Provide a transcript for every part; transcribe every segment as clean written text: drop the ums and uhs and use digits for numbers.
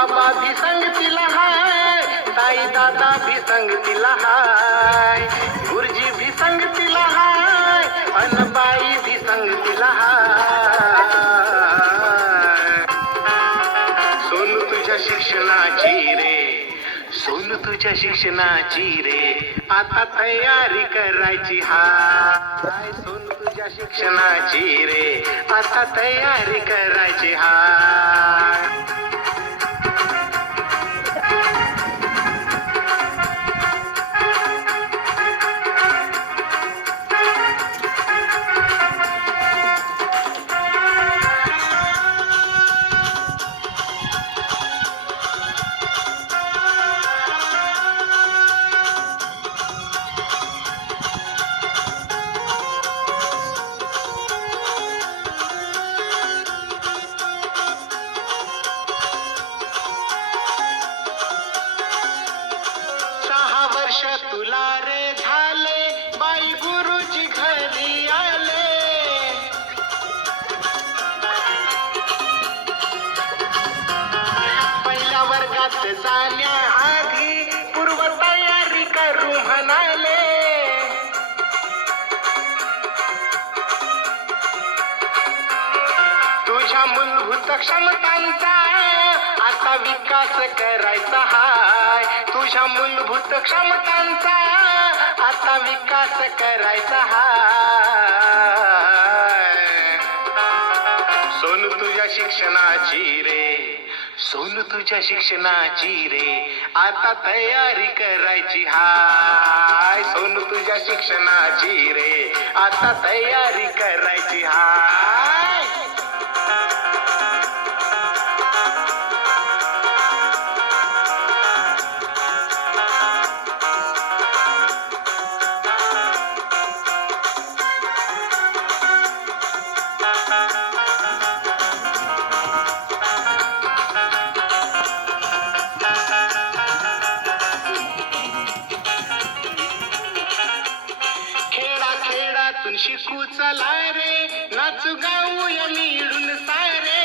बाबा भी संगतीला हाय, ताई दादा भी संगतीला हाय, गुरुजी भी संगतीला हाय, अन बाई भी संगतीला हाय. सोनू तुझ्या शिक्षणाची रे, सोनू तुझ्या शिक्षणाची रे, आता तयारी करायची हाय. सोनू तुझ्या शिक्षणाची रे, आता तयारी करायची हाय. तुला रे झाले, बाई गुरुजी घरी आले. पहिल्या वर्गात जाण्याआधी पूर्व तयारी करू म्हणाले. तुझ्या मूलभूत क्षमतांचा आता विकास करायचा हाय. तुझ्या मूलभूत क्षमतांचा आता विकास करायचा हाय. सोनू तुझ्या शिक्षणाची रे, सोनू तुझ्या शिक्षणाची रे, आता तयारी करायची हाय. सोनू तुझ्या शिक्षणाची रे, आता तयारी करायची हाय. खेळातून शिकू चला रे, नाचू गाऊया मिळून सारे.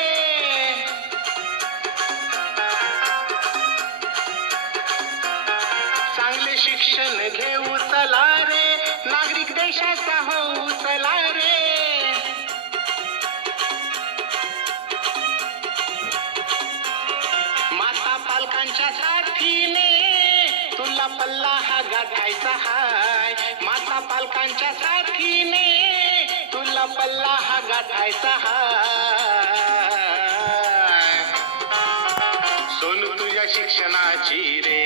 चांगले शिक्षण घेऊ चला रे, नागरिक देशाचा होऊ चला रे. माता पालकांच्या साथीने तुला पल्ला हा गाठायचा हाय. माता पालकांच्या साथीने तुला पल्ला हा गाठायचा हाय. सोनू तुझ्या शिक्षणाची रे,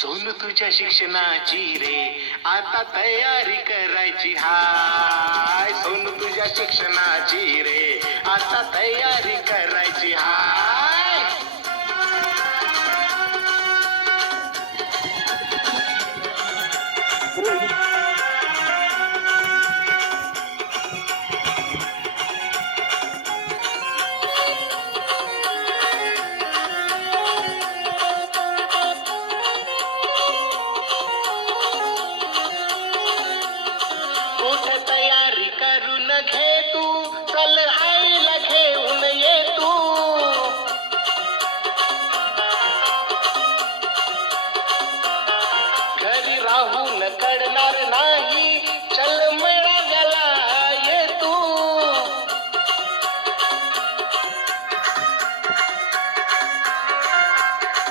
सोनू तुझ्या शिक्षणाची रे, आता तयारी करायची हाय. सोनू तुझ्या शिक्षणाची रे, आता तयारी करायची हाय. तयारी करून घे तू, चल आईला घेऊन ये तू. घरी राहून कळणार नाही, चल मेळाव्याला ये तू.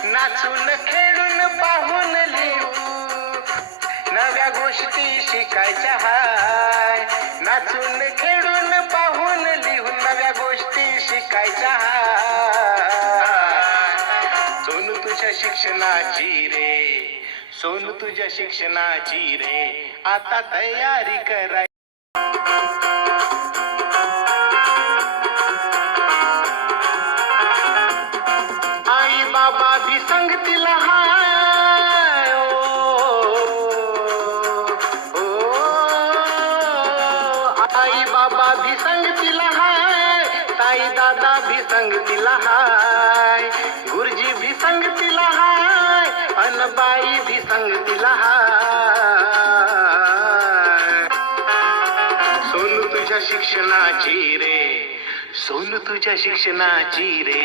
नाचून खेळून पाहून लिहू, नव्या गोष्टी शिकायच्या हाय. नाचून खेळून पाहून लिहून नव्या गोष्टी शिकायच्या हाय. सोनू तुझ्या शिक्षणाची रे, सोनू तुझ्या शिक्षणाची रे, आता तयारी करायची. आई बाबा भी संगतीला हाय. आई बाबा भी संगतीला हाय, ताई दादा भी संगतीला हाय, गुरुजी भी संगतीला हाय, अन बाई भी संगतीला हाय. सोनू तुझ्या शिक्षणाची रे, सोनू तुझ्या शिक्षणाची रे,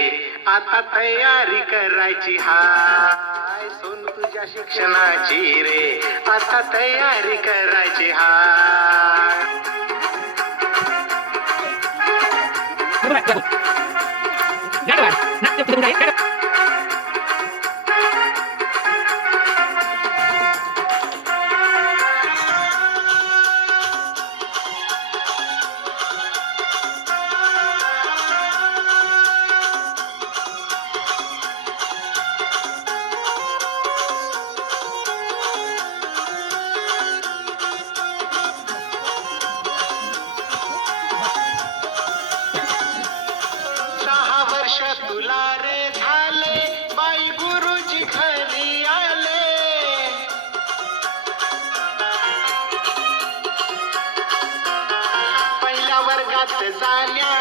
आता तयारी करायची हाय. सोनू तुझ्या शिक्षणाची रे आता तयारी करायची हाय. तुला रे झाले बाई गुरुजी घरी आले. पहिल्या वर्गात जाण्या